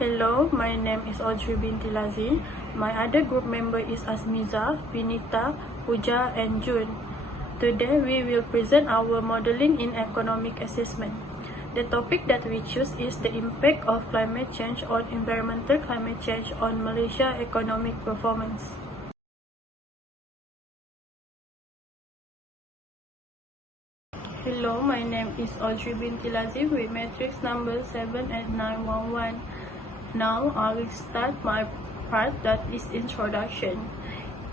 Hello, my name is Audrey binti Lazin. My other group member is Asmiza, Vinita, Puja, and June. Today we will present our modeling in economic assessment. The topic that we choose is the impact of climate change on environmental climate change on Malaysia economic performance. Hello, my name is Audrey binti Lazin with matrix number 78911. Now I will start my part, that is introduction.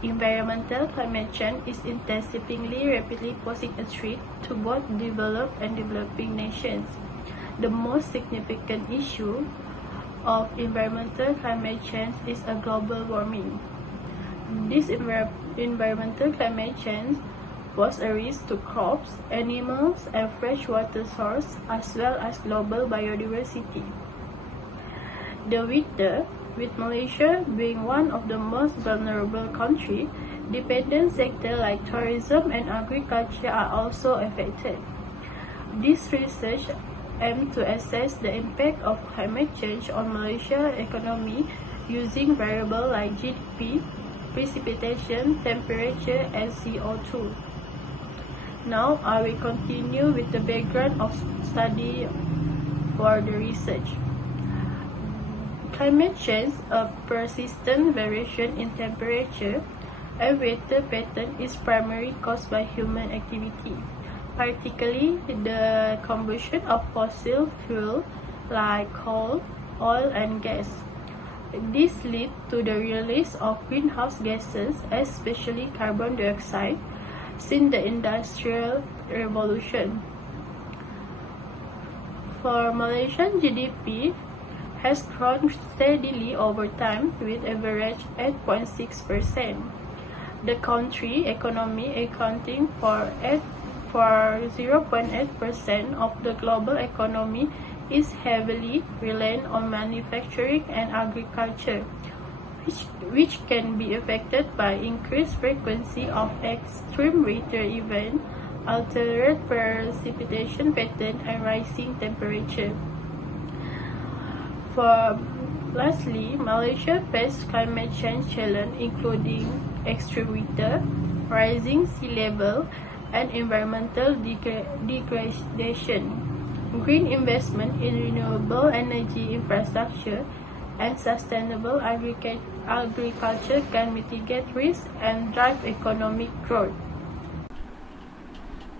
Environmental climate change is intensifyingly rapidly posing a threat to both developed and developing nations. The most significant issue of environmental climate change is a global warming. This environmental climate change poses a risk to crops, animals, and freshwater sources, as well as global biodiversity. The winter, with Malaysia being one of the most vulnerable countries, dependent sectors like tourism and agriculture are also affected. This research aims to assess the impact of climate change on Malaysia's economy using variables like GDP, precipitation, temperature, and CO2. Now I will continue with the background of study for the research. Climate change, a persistent variation in temperature and weather pattern, is primarily caused by human activity, particularly the combustion of fossil fuels like coal, oil, and gas. This leads to the release of greenhouse gases, especially carbon dioxide, since the Industrial Revolution. For Malaysian GDP, has grown steadily over time with average 8.6%. The country economy accounting for 0.8% of the global economy is heavily reliant on manufacturing and agriculture, which can be affected by increased frequency of extreme weather events, altered precipitation pattern, and rising temperature. Lastly, Malaysia faces climate change challenges including extreme winter, rising sea level, and environmental degradation. Green investment in renewable energy infrastructure and sustainable agriculture can mitigate risks and drive economic growth.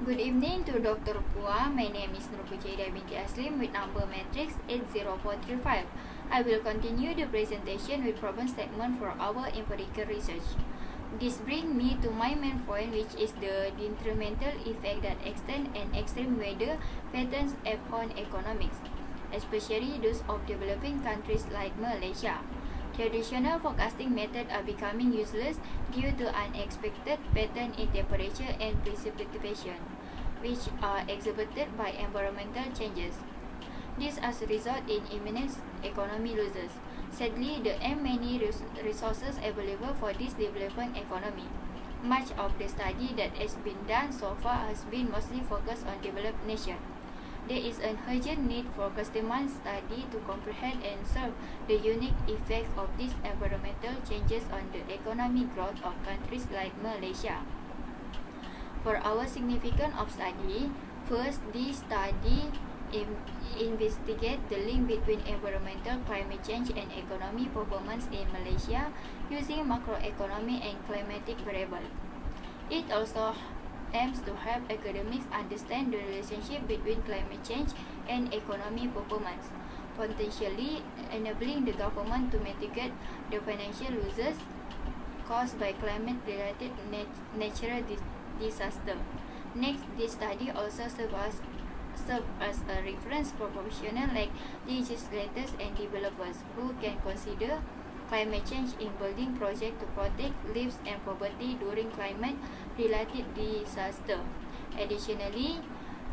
Good evening to Dr. Pua. My name is Nurpujaida binti Aslim with number matrix 80435. I will continue the presentation with problem statement for our empirical research. This brings me to my main point, which is the detrimental effect that extend and extreme weather patterns upon economics, especially those of developing countries like Malaysia. Traditional forecasting methods are becoming useless due to unexpected pattern in temperature and precipitation, which are exhibited by environmental changes. This has resulted in immense economy losses. Sadly, there are many resources available for this developing economy. Much of the study that has been done so far has been mostly focused on developed nations. There is an urgent need for customized study to comprehend and serve the unique effects of these environmental changes on the economic growth of countries like Malaysia. For our significance of study, first, this study investigate the link between environmental climate change and economic performance in Malaysia using macroeconomic and climatic variables. It also aims to help academics understand the relationship between climate change and economic performance, potentially enabling the government to mitigate the financial losses caused by climate-related natural disaster. Next, this study also serves as a reference for professionals like legislators and developers who can consider climate change in building projects to protect lives and property during climate-related disaster. Additionally,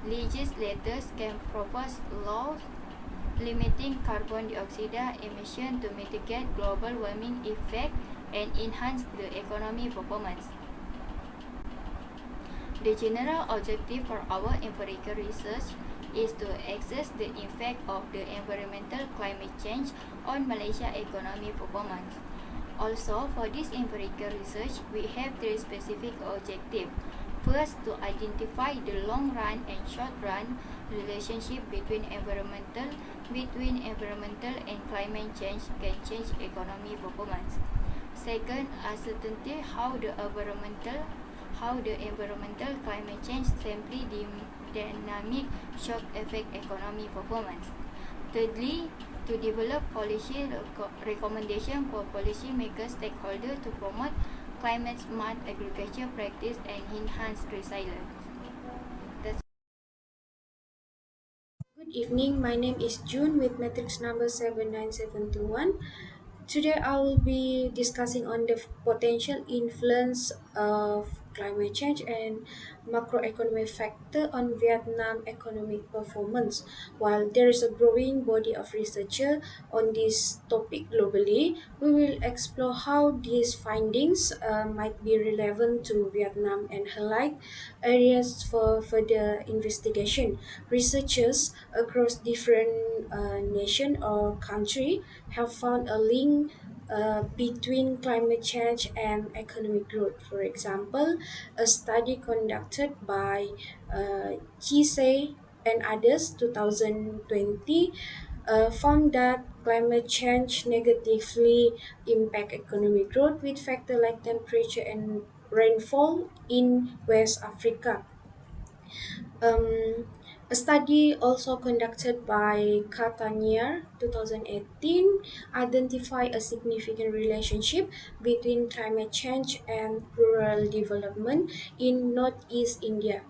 legislators can propose laws limiting carbon dioxide emission to mitigate global warming effect and enhance the economic performance. The general objective for our empirical research is to assess the effect of the environmental climate change on Malaysia economy performance. Also, for this empirical research, we have three specific objectives. First, to identify the long-run and short-run relationship between environmental and climate change can change economy performance. Second, ascertain how the environmental climate change simply dynamic shock affect economy performance. Thirdly, to develop policy recommendation for policy makers stakeholders to promote climate smart agriculture practice and enhance resilience. Good evening, my name is June with matrix number 79721. Today I will be discussing on the potential influence of climate change and macroeconomic factor on Vietnam economic performance. While there is a growing body of researcher on this topic globally, we will explore how these findings might be relevant to Vietnam and highlight areas for further investigation. Researchers across different nation or country have found a link between climate change and economic growth. For example, a study conducted by Chise and others 2020 found that climate change negatively impact economic growth with factors like temperature and rainfall in West Africa. Um, a study also conducted by Catania 2018 identified a significant relationship between climate change and rural development in northeast India.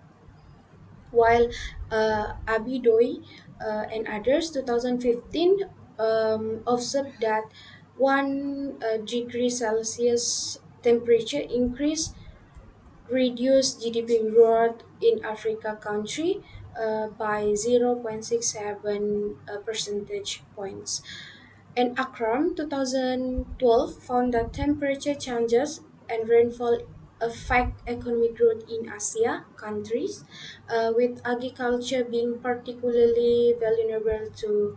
While Abidoy and others 2015 observed that 1 degree Celsius temperature increase reduced GDP growth in Africa country by 0.67 percentage points. And Akram 2012 found that temperature changes and rainfall affect economic growth in Asia countries, with agriculture being particularly vulnerable to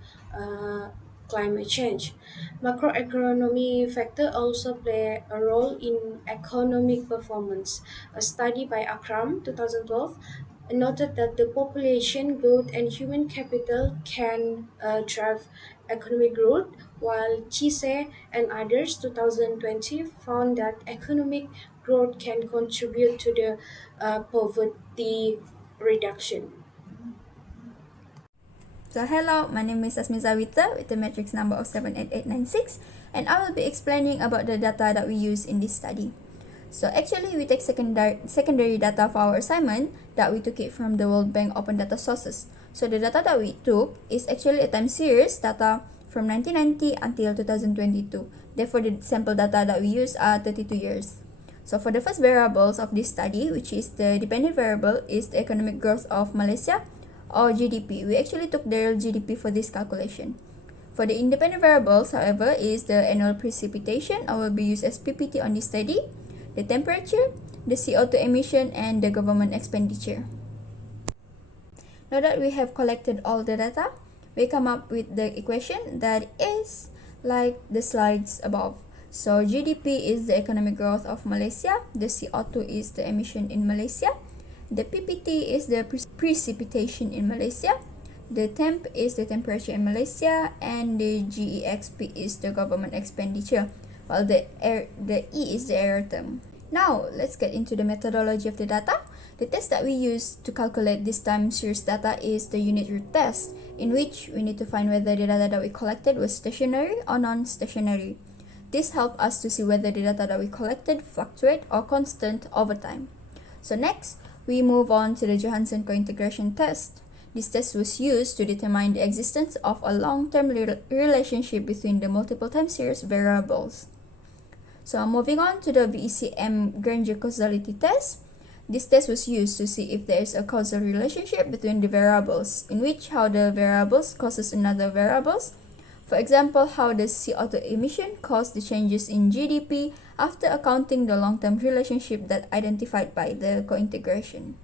climate change. Macroeconomy factor also play a role in economic performance. A study by Akram 2012 noted that the population growth and human capital can drive economic growth, while Chise and others 2020 found that economic growth can contribute to the poverty reduction. So hello, my name is Asmi Zawita with the matrix number of 78896, and I will be explaining about the data that we use in this study. So actually we take secondary data for our assignment that we took it from the World Bank open data sources. So the data that we took is actually a time series data from 1990 until 2022. Therefore the sample data that we use are 32 years. So for the first variables of this study, which is the dependent variable, is the economic growth of Malaysia, or GDP. We actually took the real GDP for this calculation. For the independent variables, however, is the annual precipitation, or will be used as PPT on this study, the temperature, the CO2 emission, and the government expenditure. Now that we have collected all the data, we come up with the equation that is like the slides above. So GDP is the economic growth of Malaysia, the CO2 is the emission in Malaysia, the PPT is the precipitation in Malaysia, the temp is the temperature in Malaysia, and the GEXP is the government expenditure, while the E is the error term. Now, let's get into the methodology of the data. The test that we use to calculate this time series data is the unit root test, in which we need to find whether the data that we collected was stationary or non-stationary. This helps us to see whether the data that we collected fluctuate or constant over time. So next, we move on to the Johansson cointegration test. This test was used to determine the existence of a long-term relationship between the multiple time series variables. So moving on to the VECM Granger causality test. This test was used to see if there is a causal relationship between the variables, in which how the variables causes another variables. For example, how the CO2 emission caused the changes in GDP after accounting the long-term relationship that identified by the cointegration.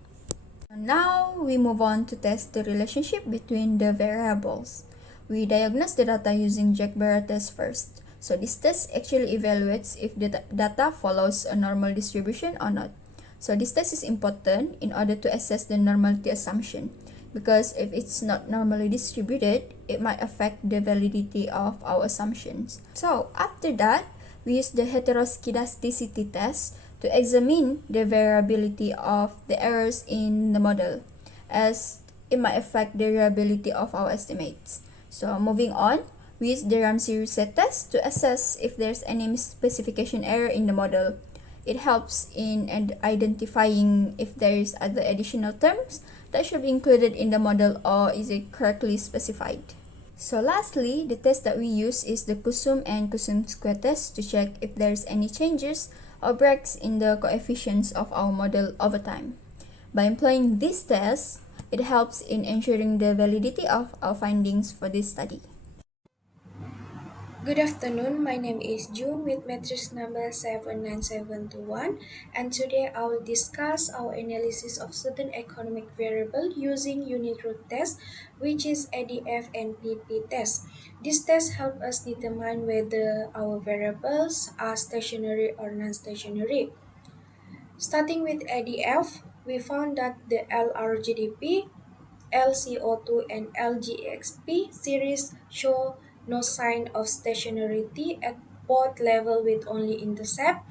Now we move on to test the relationship between the variables. We diagnose the data using Jack-Barra test first. So this test actually evaluates if the data follows a normal distribution or not. So this test is important in order to assess the normality assumption, because if it's not normally distributed, it might affect the validity of our assumptions. So after that, we use the heteroskedasticity test to examine the variability of the errors in the model, as it might affect the reliability of our estimates. So moving on, we use the Ramsey reset test to assess if there's any misspecification error in the model. It helps in identifying if there is other additional terms that should be included in the model or is it correctly specified. So lastly, the test that we use is the Kusum and Kusum square test to check if there's any changes or breaks in the coefficients of our model over time. By employing this test, it helps in ensuring the validity of our findings for this study. Good afternoon, my name is June with matrix number 79721, and today I will discuss our analysis of certain economic variable using unit root test, which is ADF and PP test. This test help us determine whether our variables are stationary or non-stationary. Starting with ADF, we found that the LRGDP, LCO2 and LGEXP series show no sign of stationarity at both level with only intercept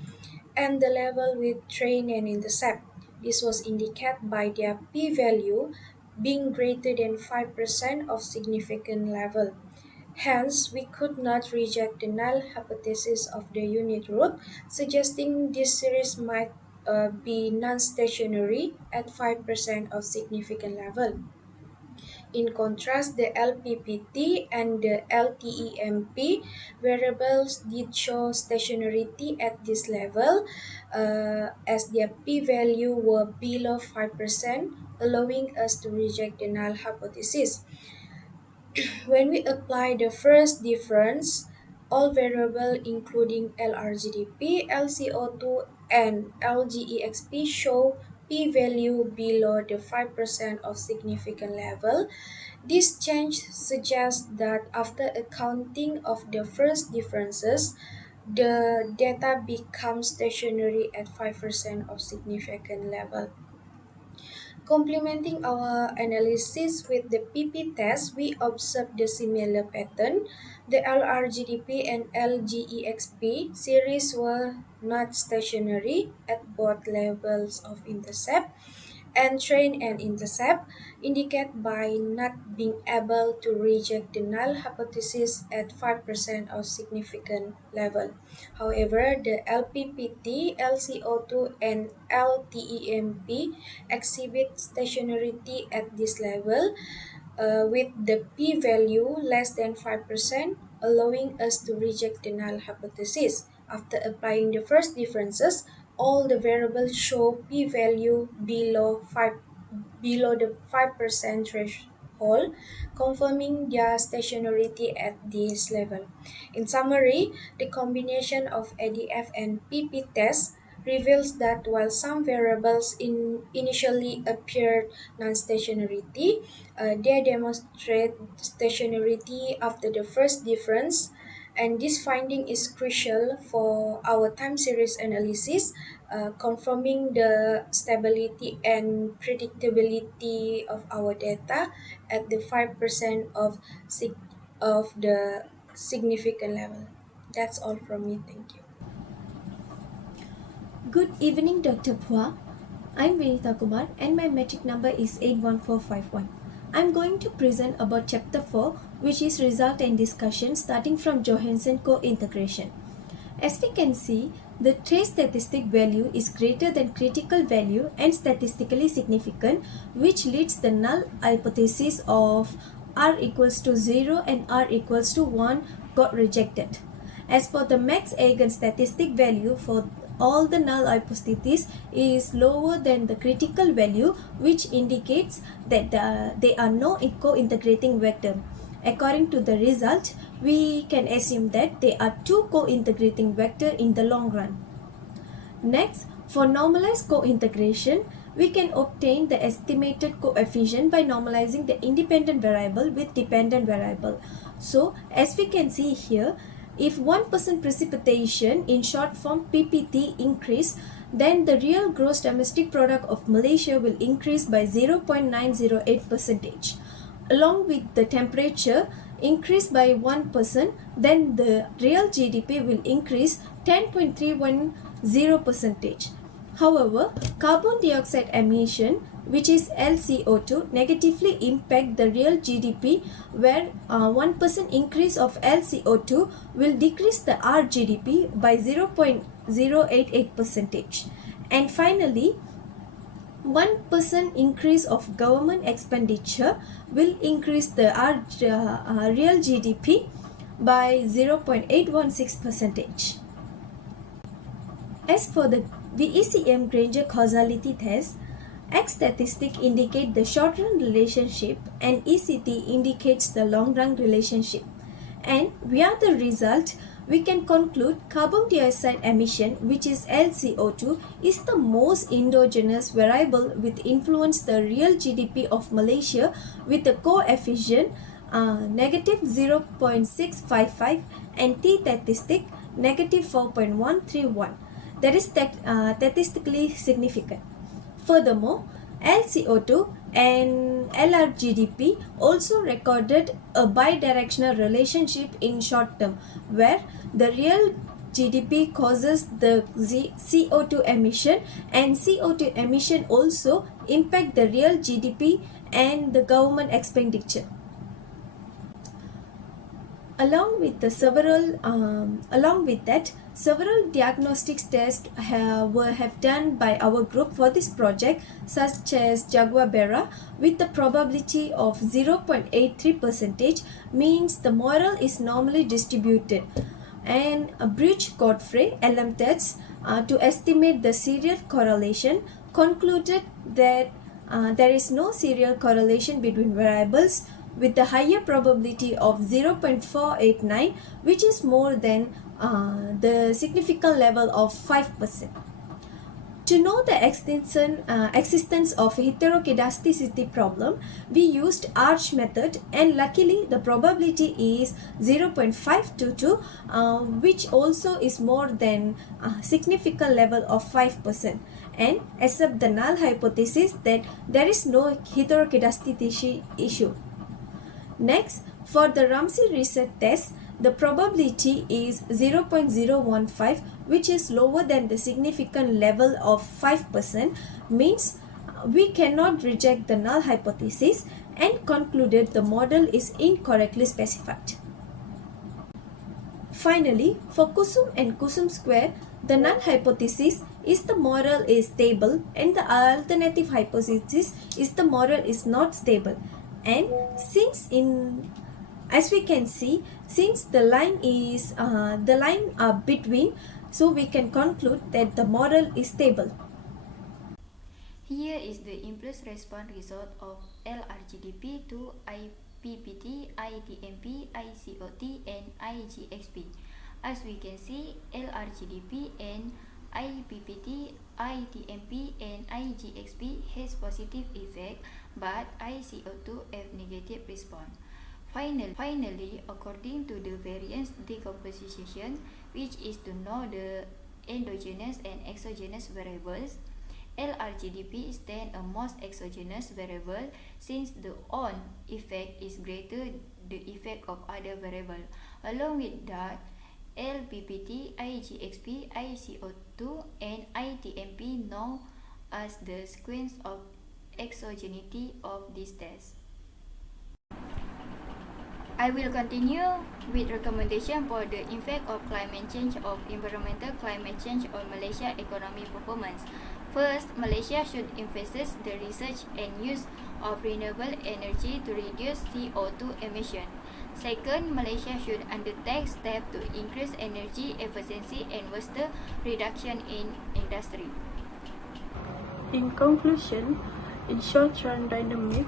and the level with train and intercept. This was indicated by their p-value being greater than 5% of significant level. Hence, we could not reject the null hypothesis of the unit root, suggesting this series might be non-stationary at 5% of significant level. In contrast, the LPPT and the LTEMP variables did show stationarity at this level, as their p-value were below 5%, allowing us to reject the null hypothesis. When we apply the first difference, all variables including LRGDP, LCO2, and LGEXP show p-value below the 5% of significant level. This change suggests that after accounting of the first differences, the data becomes stationary at 5% of significant level. Complementing our analysis with the PP test, we observed the similar pattern. The LRGDP and LGEXP series were not stationary at both levels of intercept, and train and intercept indicate by not being able to reject the null hypothesis at 5% of significant level. However, the LPPT, LCO2, and LTEMP exhibit stationarity at this level, with the p-value less than 5%, allowing us to reject the null hypothesis. After applying the first differences, all the variables show p-value below the 5% threshold, confirming their stationarity at this level. In summary, the combination of ADF and PP tests reveals that while some variables initially appeared non-stationarity, they demonstrate stationarity after the first difference, and this finding is crucial for our time series analysis, confirming the stability and predictability of our data at the 5% of the significant level. That's all from me. Thank you. Good evening, Dr. Phua. I'm Vinita Kumar and my metric number is 81451. I'm going to present about chapter 4, which is result and discussion starting from Johansen co-integration. As we can see, the trace statistic value is greater than critical value and statistically significant, which leads the null hypothesis of r equals to 0 and r equals to 1 got rejected. As for the max eigenstatistic value for all the null hypotheses is lower than the critical value, which indicates that they are no co-integrating vector. According to the result, we can assume that they are two co-integrating vector in the long run. Next, for normalized co-integration, we can obtain the estimated coefficient by normalizing the independent variable with dependent variable. So as we can see here, if 1% precipitation, in short form PPT, increase, then the real gross domestic product of Malaysia will increase by 0.908%. Along with the temperature increase by 1%, then the real GDP will increase 10.310%. However, carbon dioxide emission, which is LCO2, negatively impact the real GDP, where 1% increase of LCO2 will decrease the RGDP by 0.088%. And finally, 1% increase of government expenditure will increase the real GDP by 0.816%. As for the VECM Granger causality test, X statistic indicate the short-run relationship and ECT indicates the long-run relationship. And via the result, we can conclude carbon dioxide emission, which is LCO2, is the most endogenous variable which influence the real GDP of Malaysia with a coefficient negative 0.655 and T statistic negative 4.131. That is statistically significant. Furthermore, LCO2 and LRGDP also recorded a bidirectional relationship in short term, where the real GDP causes the CO2 emission, and CO2 emission also impact the real GDP and the government expenditure. Along with that, several diagnostic tests have done by our group for this project, such as Jaguar Bera, with the probability of 0.83%, means the model is normally distributed, and Bridge Godfrey LM tests to estimate the serial correlation concluded that there is no serial correlation between variables, with the higher probability of 0.489, which is more than the significant level of 5%. To know the existence of heteroscedasticity problem, we used Arch method, and luckily the probability is 0.522, which also is more than a significant level of 5%, and accept the null hypothesis that there is no heteroscedasticity issue. Next, for the Ramsey reset test, the probability is 0.015, which is lower than the significant level of 5%, means we cannot reject the null hypothesis, and concluded the model is incorrectly specified. Finally, for Kusum and Kusum square, the null hypothesis is the model is stable, and the alternative hypothesis is the model is not stable. And since as we can see, since the line is between, so we can conclude that the model is stable. Here is the impulse response result of LRGDP to IPPT, ITMP, ICOT, and IGXP. As we can see, LRGDP and IPPT, ITMP, and IGXP has positive effect, but ICO2 have negative response. Finally, according to the variance decomposition, which is to know the endogenous and exogenous variables, LRGDP is then a most exogenous variable, since the on effect is greater the effect of other variable. Along with that, LPPT, IGXP, ICO2, and ITMP know as the sequence of exogeneity of this test. I will continue with recommendation for the effect of climate change of environmental climate change on Malaysia economic performance. First, Malaysia should emphasize the research and use of renewable energy to reduce CO2 emission. Second, Malaysia should undertake steps to increase energy efficiency and waste reduction in industry. In conclusion, in short-run dynamic,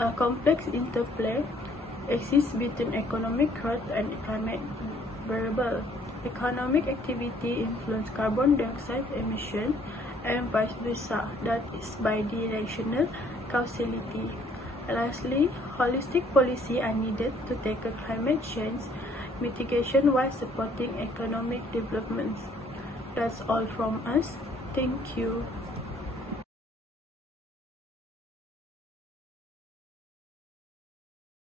a complex interplay exists between economic growth and climate variable. Economic activity influence carbon dioxide emission, and vice versa, that is bidirectional causality. Lastly, holistic policy are needed to tackle climate change mitigation while supporting economic development. That's all from us. Thank you.